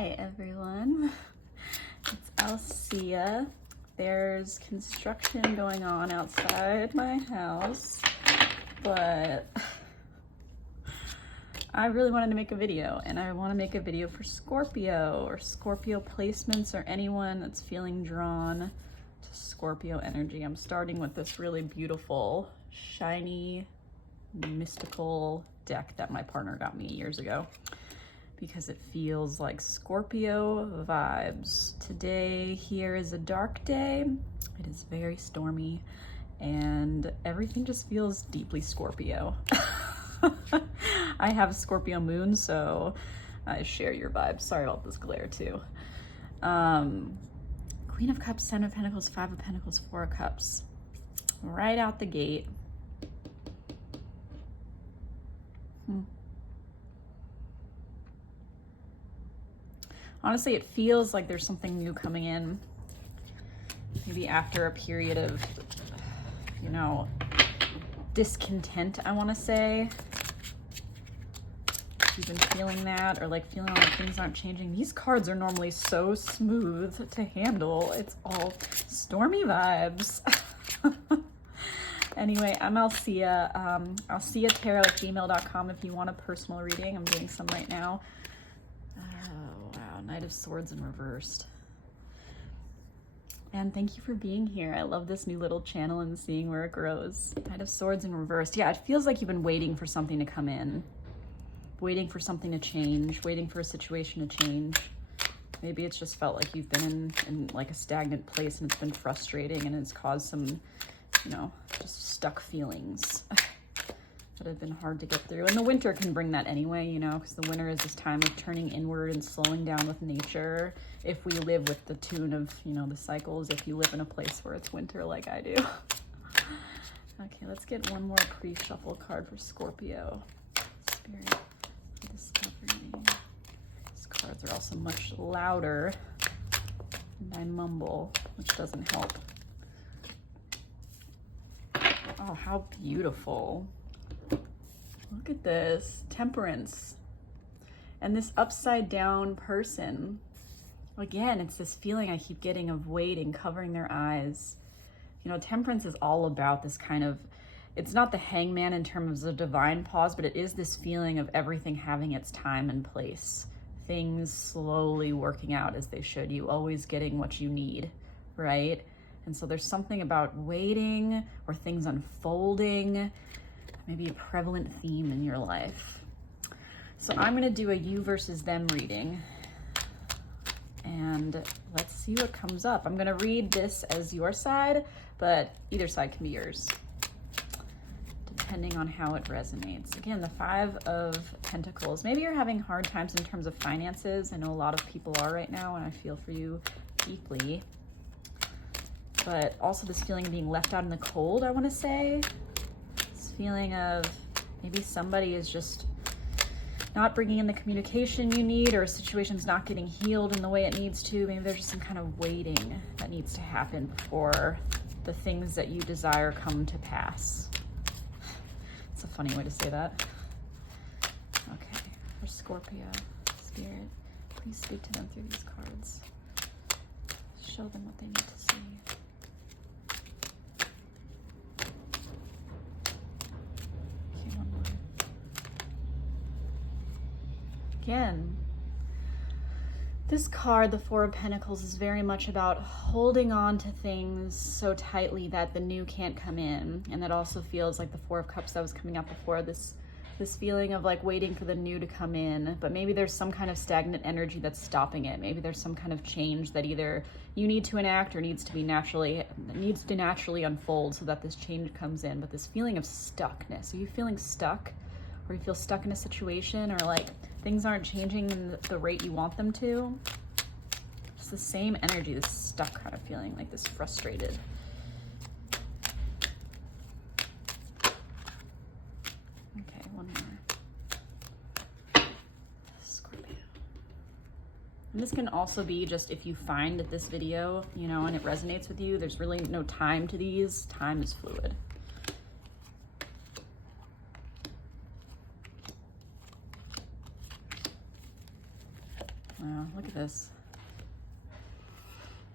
Hi everyone, it's Alsea. There's construction going on outside my house, but I really wanted to make a video, and I want to make a video for Scorpio or Scorpio placements or anyone that's feeling drawn to Scorpio energy. I'm starting with this really beautiful, shiny, mystical deck that my partner got me years ago, because it feels like Scorpio vibes. Today here is a dark day. It is very stormy and everything just feels deeply Scorpio. I have a Scorpio moon, so I share your vibes. Sorry about this glare too. Queen of Cups, Ten of Pentacles, Five of Pentacles, Four of Cups. Right out the gate. Honestly, it feels like there's something new coming in. Maybe after a period of, discontent, I want to say. If you've been feeling that, or like feeling like things aren't changing. These cards are normally so smooth to handle. It's all stormy vibes. Anyway, I'm Alsea. Alseatarot@gmail.com if you want a personal reading. I'm doing some right now. Knight of Swords in reversed. And thank you for being here. I love this new little channel and seeing where it grows. Knight of Swords in reversed. Yeah, it feels like you've been waiting for something to come in. Waiting for something to change. Waiting for a situation to change. Maybe it's just felt like you've been in like a stagnant place and it's been frustrating and it's caused some, just stuck feelings that have been hard to get through. And the winter can bring that anyway, because the winter is this time of turning inward and slowing down with nature. If we live with the tune of, the cycles, if you live in a place where it's winter like I do. Okay, let's get one more pre-shuffle card for Scorpio. Spirit, discovery. These cards are also much louder, and I mumble, which doesn't help. Oh, how beautiful. Look at this, Temperance. And this upside down person. Again, it's this feeling I keep getting of waiting, covering their eyes. Temperance is all about this kind of, it's not the hangman in terms of divine pause, but it is this feeling of everything having its time and place. Things slowly working out as they should. You always getting what you need, right? And so there's something about waiting or things unfolding. Maybe a prevalent theme in your life. So I'm going to do a you versus them reading. And let's see what comes up. I'm going to read this as your side, but either side can be yours, depending on how it resonates. Again, the Five of Pentacles. Maybe you're having hard times in terms of finances. I know a lot of people are right now, and I feel for you deeply. But also this feeling of being left out in the cold, I want to say. Feeling of maybe somebody is just not bringing in the communication you need, or a situation's not getting healed in the way it needs to. Maybe there's just some kind of waiting that needs to happen before the things that you desire come to pass. It's a funny way to say that. Okay, for Scorpio, Spirit, please speak to them through these cards. Show them what they need to see. Again, this card, the Four of Pentacles, is very much about holding on to things so tightly that the new can't come in. And that also feels like the Four of Cups that was coming up before, this feeling of like waiting for the new to come in. But maybe there's some kind of stagnant energy that's stopping it. Maybe there's some kind of change that either you need to enact or needs to naturally unfold so that this change comes in. But this feeling of stuckness, are you feeling stuck? Or you feel stuck in a situation, or like things aren't changing in the rate you want them to? It's the same energy, this stuck kind of feeling, like this frustrated. Okay, one more. Scorpio. And this can also be just if you find this video, and it resonates with you, there's really no time to these. Time is fluid. Wow, look at this.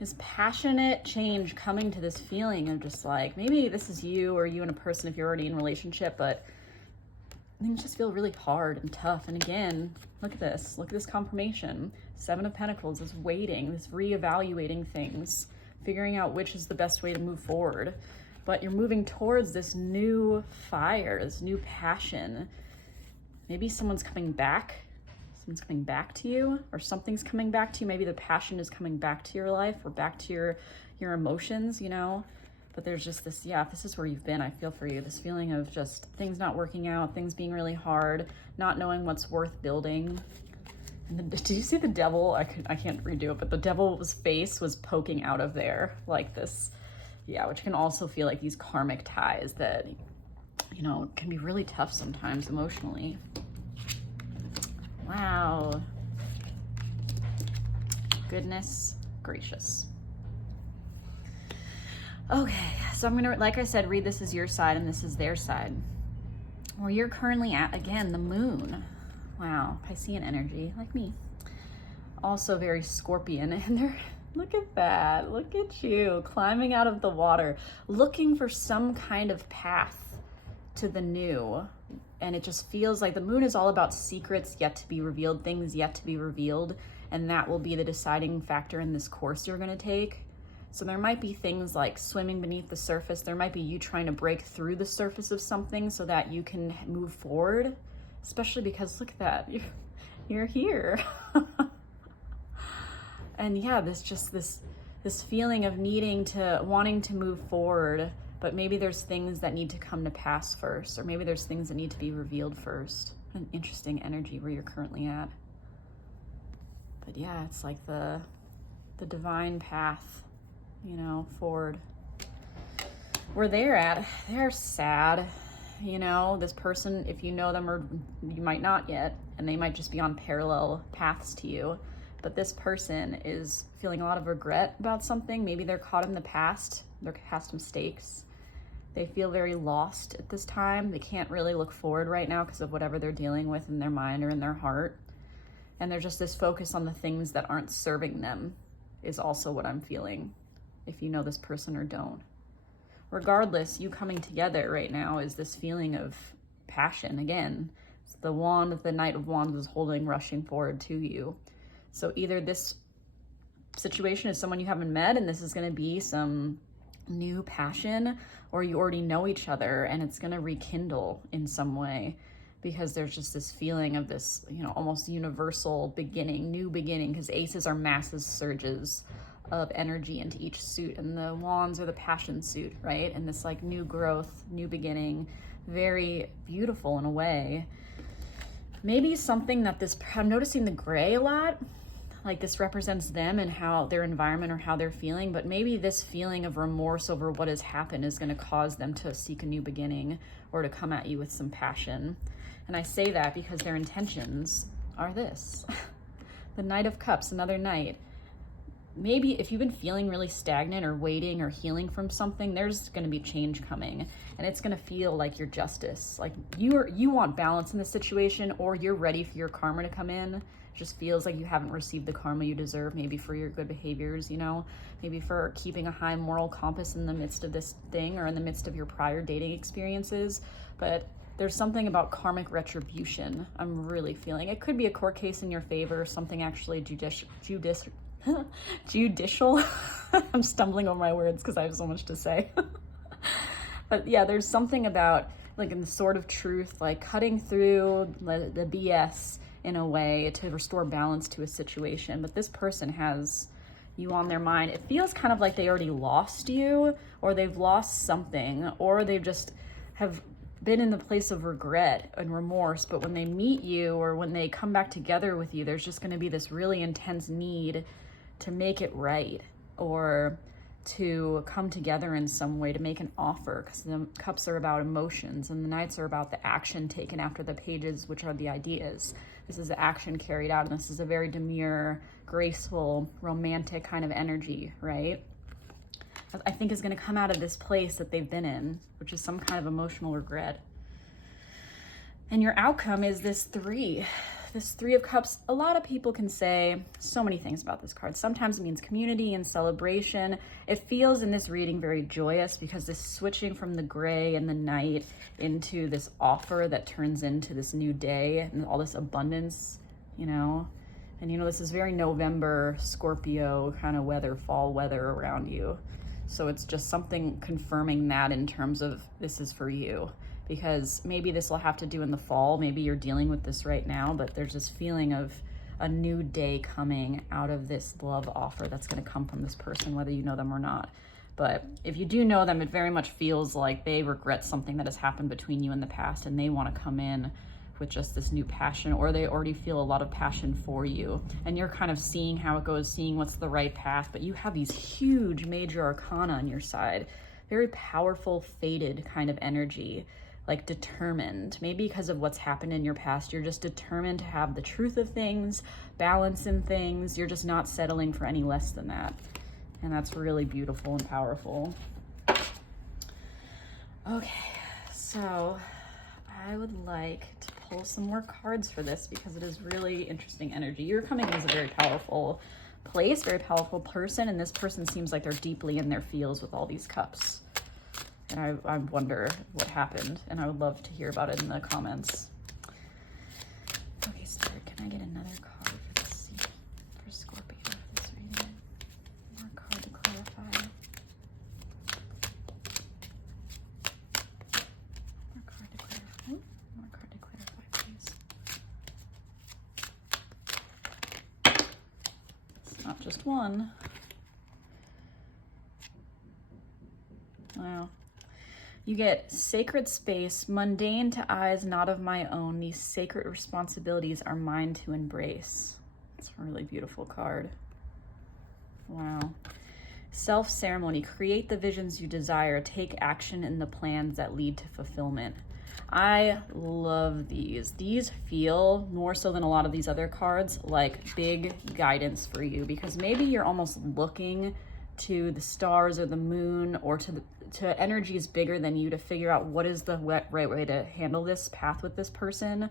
This passionate change coming to this feeling of just like, maybe this is you or you and a person if you're already in a relationship, but things just feel really hard and tough. And again, look at this. Look at this confirmation. 7 of Pentacles, this waiting, this reevaluating things, figuring out which is the best way to move forward. But you're moving towards this new fire, this new passion. Maybe someone's coming back. Someone's coming back to you, or something's coming back to you. Maybe the passion is coming back to your life or back to your emotions, you know? But there's just this, yeah, if this is where you've been, I feel for you. This feeling of just things not working out, things being really hard, not knowing what's worth building. And did you see the devil? I can't redo it, but the devil's face was poking out of there like this. Yeah, which can also feel like these karmic ties that, you know, can be really tough sometimes emotionally. Wow. Goodness gracious. Okay, so I'm gonna, like I said, read this as your side and this is their side. Where you're currently at, again, the moon. Wow, Piscean energy, like me. Also very Scorpion, and they're, look at that, look at you, climbing out of the water, looking for some kind of path to the new. And it just feels like the moon is all about secrets yet to be revealed, things yet to be revealed, and that will be the deciding factor in this course you're gonna take. So there might be things like swimming beneath the surface. There might be you trying to break through the surface of something so that you can move forward, especially because look at that, you're here. And yeah, this feeling of wanting to move forward, but maybe there's things that need to come to pass first, or maybe there's things that need to be revealed first. An interesting energy where you're currently at. But yeah, it's like the divine path, you know, forward. Where they're sad, you know, this person, if you know them or you might not yet, and they might just be on parallel paths to you, but this person is feeling a lot of regret about something. Maybe they're caught in the past, their past mistakes. They feel very lost at this time. They can't really look forward right now because of whatever they're dealing with in their mind or in their heart. And there's just this focus on the things that aren't serving them is also what I'm feeling, if you know this person or don't. Regardless, you coming together right now is this feeling of passion. Again, it's the wand that the Knight of Wands is holding, rushing forward to you. So either this situation is someone you haven't met and this is going to be some new passion, or you already know each other and it's going to rekindle in some way, because there's just this feeling of this, you know, almost universal beginning, new beginning, because aces are massive surges of energy into each suit, and the wands are the passion suit, right? And this like new growth, new beginning, very beautiful in a way. Maybe something that I'm noticing the gray a lot, like this represents them and how their environment or how they're feeling, but maybe this feeling of remorse over what has happened is going to cause them to seek a new beginning or to come at you with some passion. And I say that because their intentions are this. The Knight of Cups, another knight. Maybe if you've been feeling really stagnant or waiting or healing from something, there's going to be change coming, and it's going to feel like your justice, like you want balance in this situation, or you're ready for your karma to come in. It just feels like you haven't received the karma you deserve, maybe for your good behaviors, you know, maybe for keeping a high moral compass in the midst of this thing or in the midst of your prior dating experiences. But there's something about karmic retribution I'm really feeling. It could be a court case in your favor, something actually judicial. I'm stumbling over my words because I have so much to say. But yeah, there's something about like in the sword of truth, like cutting through the BS in a way to restore balance to a situation. But this person has you on their mind. It feels kind of like they already lost you, or they've lost something, or they've just have been in the place of regret and remorse. But when they meet you or when they come back together with you, there's just going to be this really intense need to make it right, or to come together in some way, to make an offer, because the cups are about emotions and the knights are about the action taken after the pages, which are the ideas. This is the action carried out, and this is a very demure, graceful, romantic kind of energy, right? I think is going to come out of this place that they've been in, which is some kind of emotional regret. And your outcome is this 3 this Three of Cups, a lot of people can say so many things about this card. Sometimes it means community and celebration. It feels in this reading very joyous because this switching from the gray and the night into this offer that turns into this new day and all this abundance, you know. And, you know, this is very November, Scorpio kind of weather, fall weather around you. So it's just something confirming that in terms of this is for you. Because maybe this will have to do in the fall. Maybe you're dealing with this right now, but there's this feeling of a new day coming out of this love offer that's going to come from this person, whether you know them or not. But if you do know them, it very much feels like they regret something that has happened between you in the past and they want to come in with just this new passion, or they already feel a lot of passion for you and you're kind of seeing how it goes, seeing what's the right path. But you have these huge major arcana on your side, very powerful, fated kind of energy, like determined. Maybe because of what's happened in your past, you're just determined to have the truth of things, balance in things. You're just not settling for any less than that. And that's really beautiful and powerful. Okay, so I would like to pull some more cards for this because it is really interesting energy. You're coming in as a very powerful place, very powerful person, and this person seems like they're deeply in their feels with all these cups. And I wonder what happened, and I would love to hear about it in the comments. Okay, Spirit, can I get another card for this for Scorpio for this reading? More card to clarify. More card to clarify. Ooh, more card to clarify, please. It's not just one. Wow. You get sacred space, mundane to eyes not of my own. These sacred responsibilities are mine to embrace. It's a really beautiful card. Wow. Self-ceremony, create the visions you desire, take action in the plans that lead to fulfillment. I love these. These feel, more so than a lot of these other cards, like big guidance for you, because maybe you're almost looking to the stars or the moon or to energies bigger than you to figure out what is the right way to handle this path with this person,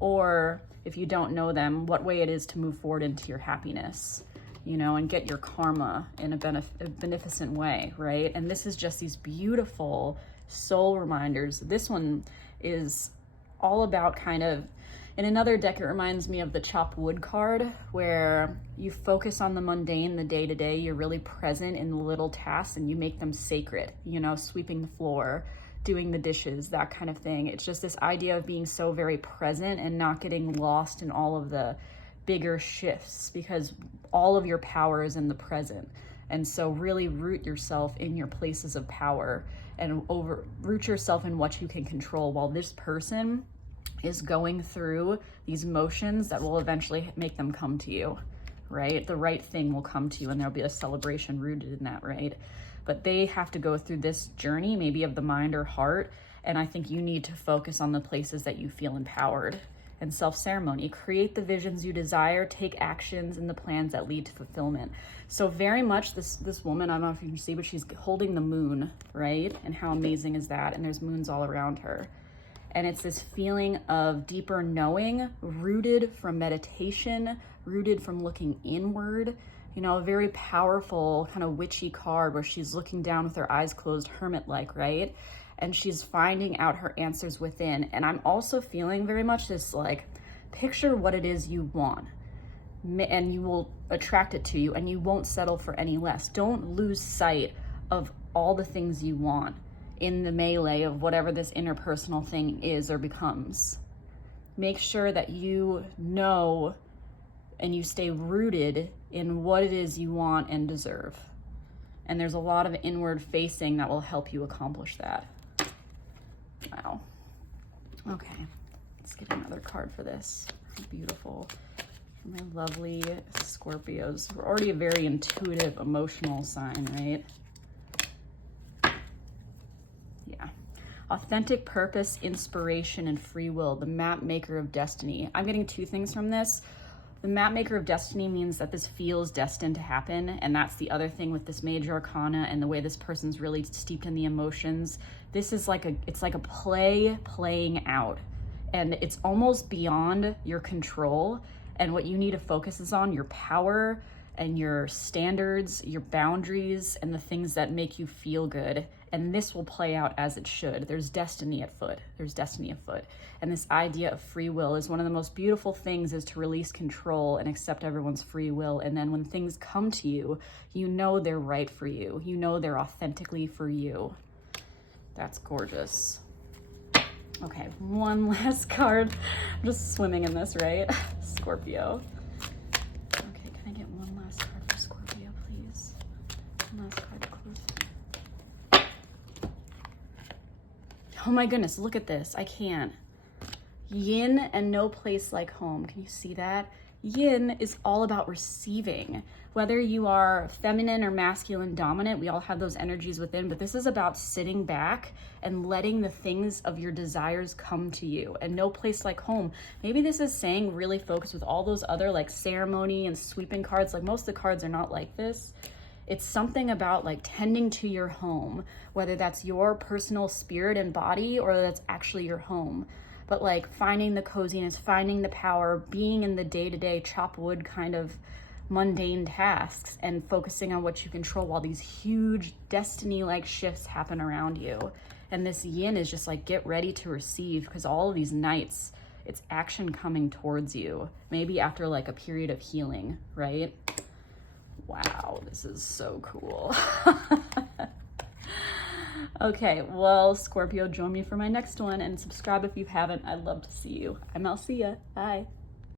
or if you don't know them, what way it is to move forward into your happiness, you know, and get your karma in a beneficent way, right? And this is just these beautiful soul reminders. This one is all about kind of, in another deck, it reminds me of the chopped wood card, where you focus on the mundane, the day-to-day, you're really present in the little tasks and you make them sacred, you know, sweeping the floor, doing the dishes, that kind of thing. It's just this idea of being so very present and not getting lost in all of the bigger shifts, because all of your power is in the present. And so really root yourself in your places of power and root yourself in what you can control, while this person is going through these motions that will eventually make them come to you, right? The right thing will come to you and there'll be a celebration rooted in that, right? But they have to go through this journey, maybe of the mind or heart. And I think you need to focus on the places that you feel empowered. And self-ceremony, create the visions you desire, take actions in the plans that lead to fulfillment. So very much this woman, I don't know if you can see, but she's holding the moon, right? And how amazing is that? And there's moons all around her. And it's this feeling of deeper knowing, rooted from meditation, rooted from looking inward. You know, a very powerful kind of witchy card where she's looking down with her eyes closed, hermit-like, right? And she's finding out her answers within. And I'm also feeling very much this, like, picture what it is you want, and you will attract it to you, and you won't settle for any less. Don't lose sight of all the things you want in the melee of whatever this interpersonal thing is or becomes. Make sure that you know and you stay rooted in what it is you want and deserve. And there's a lot of inward facing that will help you accomplish that. Wow. Okay, let's get another card for this. Beautiful. My lovely Scorpios. We're already a very intuitive, emotional sign, right? Yeah. Authentic purpose, inspiration, and free will. The map maker of destiny. I'm getting two things from this. The map maker of destiny means that this feels destined to happen, and that's the other thing with this major arcana and the way this person's really steeped in the emotions. This is like it's like a play playing out, and it's almost beyond your control. And what you need to focus is on your power and your standards, your boundaries, and the things that make you feel good. And this will play out as it should. There's destiny afoot. There's destiny afoot. And this idea of free will is one of the most beautiful things, is to release control and accept everyone's free will. And then when things come to you, you know they're right for you. You know they're authentically for you. That's gorgeous. Okay, one last card. I'm just swimming in this, right? Scorpio. Okay, can I get one last card for Scorpio, please? One last card to close. Oh my goodness, look at this. I can't. Yin and no place like home. Can you see that? Yin is all about receiving. Whether you are feminine or masculine dominant, we all have those energies within, but this is about sitting back and letting the things of your desires come to you. And no place like home. Maybe this is saying really focus with all those other like ceremony and sweeping cards. Like most of the cards are not like this. It's something about like tending to your home, whether that's your personal spirit and body or that's actually your home. But like finding the coziness, finding the power, being in the day-to-day chop wood kind of mundane tasks and focusing on what you control while these huge destiny-like shifts happen around you. And this yin is just like, get ready to receive, because all of these nights, it's action coming towards you. Maybe after like a period of healing, right? Wow, this is so cool. Okay, well, Scorpio, join me for my next one and subscribe if you haven't. I'd love to see you. I'm Alsea. Bye.